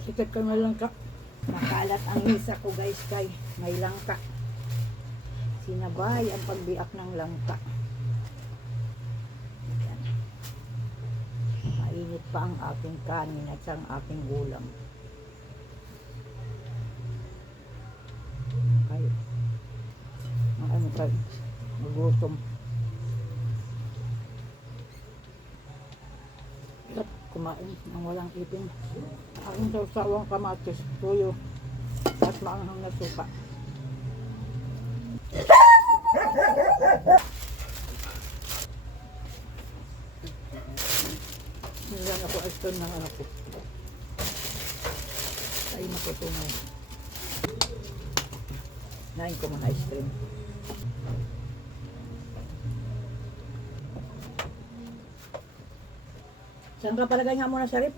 Sikat ka may langka. Makalat ang misa ko guys kay may langka. Sinabay ang pagbiak ng langka. Ayan. Mainit pa ang aking kanin at ang aking ulam. Kayo. Ano kayo? Magutom. At kumain ng walang ipin. Aking sausawang kamatis, tuyo, at maanghang na suka. Nilang ako ice cream ng anak ko. Ay natutunay. Nain ko mga ice cream. Saan ka palagay nga muna sa rip?